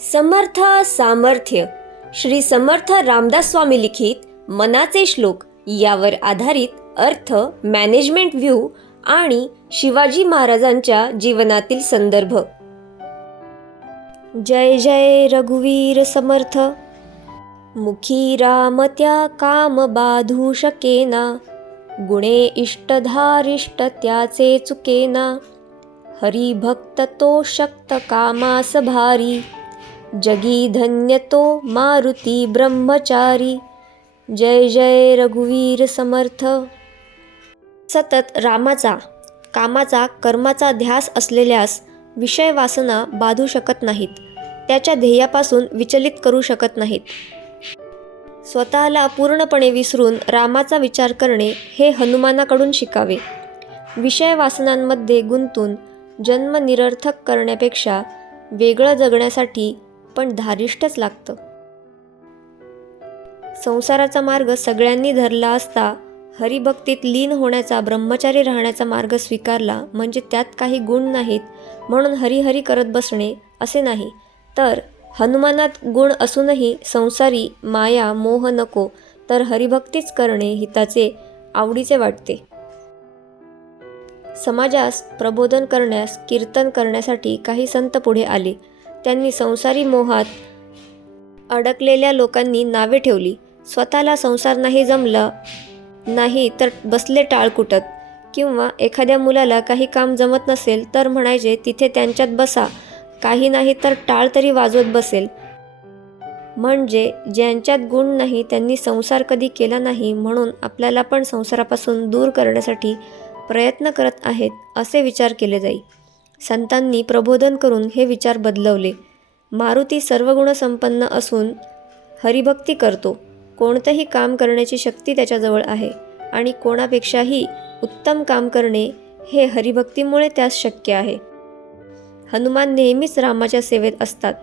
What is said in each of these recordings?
समर्थ सामर्थ्य. श्री समर्थ रामदास स्वामी लिखित मनाचे श्लोक यावर आधारित अर्थ मॅनेजमेंट व्ह्यू आणि शिवाजी महाराजांच्या जीवनातील संदर्भ. जय जय रघुवीर समर्थ. मुखी राम त्या काम बाधू शकेना. गुणे इष्टधारिष्ट त्याचे चुकेना. हरिभक्त तो शक्त कामास भारी. जगी धन्यतो मारुती ब्रह्मचारी। जय जय रघुवीर समर्थ। सतत रामाचा कामाचा कर्माचा ध्यास असलेल्यास विषय वासना बाधू शकत नाहीत. त्याच्या ध्येयापासून विचलित करू शकत नाहीत. स्वतःला पूर्णपणे विसरून रामाचा विचार करणे हे हनुमानाकडून शिकावे. विषय वासनांमध्ये गुंतून जन्म निरर्थक करण्यापेक्षा वेगळं जगण्यासाठी पण धारिष्टच लागतं. संसाराचा मार्ग सगळ्यांनी धरला असता हरिभक्तीत लीन होण्याचा ब्रह्मचारी राहण्याचा मार्ग स्वीकारला म्हणजे त्यात काही गुण नाहीत म्हणून हरिहरी करत बसणे असे नाही. तर हनुमानात गुण असूनही संसारी माया मोह नको तर हरिभक्तीच करणे हिताचे आवडीचे वाटते. समाजास प्रबोधन करण्यास कीर्तन करण्यासाठी काही संत पुढे आले. त्यांनी संसारी मोहात अडकलेल्या लोकांनी नावे ठेवली. स्वतःला संसार नाही जमला नाही तर बसले टाळ कुटत. किंवा एखाद्या मुलाला काही काम जमत नसेल तर म्हणायचे तिथे त्यांच्यात बसा. काही नाही तर टाळ तरी वाजवत बसेल. म्हणजे ज्यांच्यात गुण नाही त्यांनी संसार कधी केला नाही म्हणून आपल्याला पण संसारापासून दूर करण्यासाठी प्रयत्न करत आहेत असे विचार केले जाई. संतांनी प्रबोधन करून हे विचार बदलवले. मारुती सर्व असून हरिभक्ती करतो. कोणतंही काम करण्याची शक्ती त्याच्याजवळ आहे आणि कोणापेक्षाही उत्तम काम करणे हे हरिभक्तीमुळे त्यास शक्य आहे. हनुमान नेहमीच रामाच्या सेवेत असतात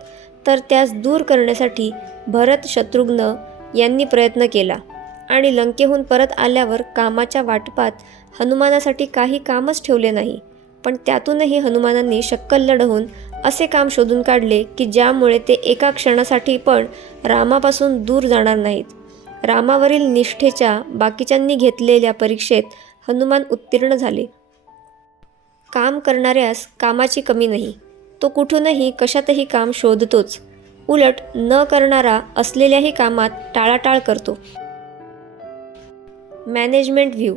तर त्यास दूर करण्यासाठी भरत शत्रुघ्न यांनी प्रयत्न केला आणि लंकेहून परत आल्यावर कामाच्या वाटपात हनुमानासाठी काही कामच ठेवले नाही. पण त्यातूनही हनुमानांनी शक्कल लढवून असे काम शोधून काढले की ज्यामुळे ते एका क्षणासाठी पण रामापासून दूर जाणार नाहीत. रामावरील निष्ठेच्या बाकीच्यांनी घेतलेल्या परीक्षेत हनुमान उत्तीर्ण झाले. काम करणाऱ्यास कामाची कमी नाही. तो कुठूनही कशातही काम शोधतोच. उलट न करणारा असलेल्याही कामात टाळाटाळ करतो. मॅनेजमेंट व्ह्यू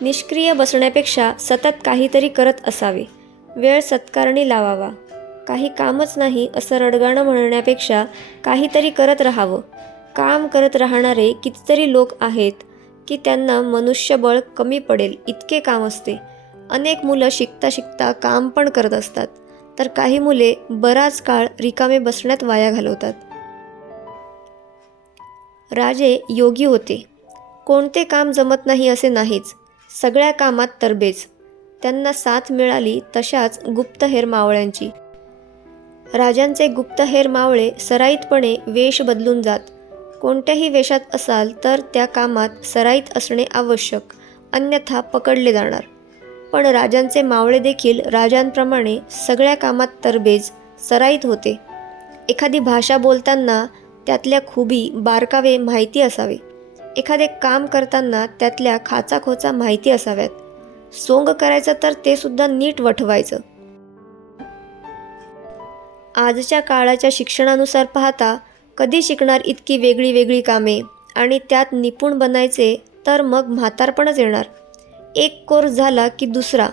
निष्क्रिय बसण्यापेक्षा सतत काहीतरी करत असावे. वेळ सत्कारणी लावावा. काही कामच नाही असं रडगाणं म्हणण्यापेक्षा काहीतरी करत राहावं. काम करत राहणारे कितीतरी लोक आहेत की त्यांना मनुष्यबळ कमी पडेल इतके काम असते. अनेक मुलं शिकता शिकता काम पण करत असतात. तर काही मुले बराच काळ रिकामे बसण्यात वाया घालवतात. राजे योगी होते. कोणते काम जमत नाही असे नाहीच. सगळ्या कामात तरबेज त्यांना साथ मिळाली तशाच गुप्तहेर मावळ्यांची. राजांचे गुप्तहेर मावळे सराईतपणे वेश बदलून जात. कोणत्याही वेशात असाल तर त्या कामात सराईत असणे आवश्यक अन्यथा पकडले जाणार. पण राजांचे मावळे देखील राजांप्रमाणे सगळ्या कामात तरबेज सराईत होते. एखादी भाषा बोलताना त्यातल्या खुबी बारकावे माहिती असावे. एखादे काम करताना त्यातल्या खाचाखोचा माहिती असाव्यात. सोंग करायचं तर ते सुद्धा नीट वठवायचं. आजच्या काळाच्या शिक्षणानुसार पाहता कधी शिकणार इतकी वेगळी वेगळी कामे आणि त्यात निपुण बनायचे तर मग म्हातारपणच येणार. एक कोर्स झाला की दुसरा.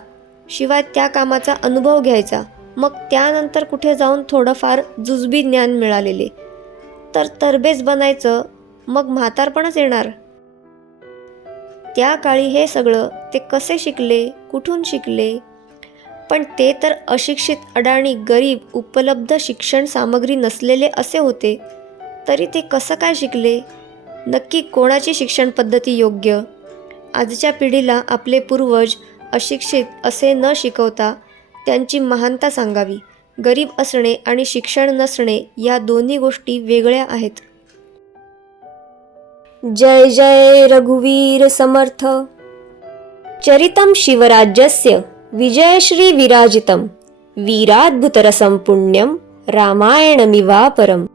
शिवाय त्या कामाचा अनुभव घ्यायचा. मग त्यानंतर कुठे जाऊन थोडंफार जुजबी ज्ञान मिळालेले. तर तरबेज बनायचं मग म्हातारपणच येणार. त्या काळी हे सगळं ते कसे शिकले कुठून शिकले? पण ते तर अशिक्षित अडाणी गरीब उपलब्ध शिक्षण सामग्री नसलेले असे होते. तरी ते कसं काय शिकले? नक्की कोणाची शिक्षण पद्धती योग्य? आजच्या पिढीला आपले पूर्वज अशिक्षित असे न शिकवता त्यांची महानता सांगावी. गरीब असणे आणि शिक्षण नसणे या दोन्ही गोष्टी वेगळ्या आहेत. जय जय रघुवीर समर्थ। चरितं शिवराज्यस्य विजयश्री विराजितं। वीराद्भुतरसं पुण्यं रामायणमिवा परम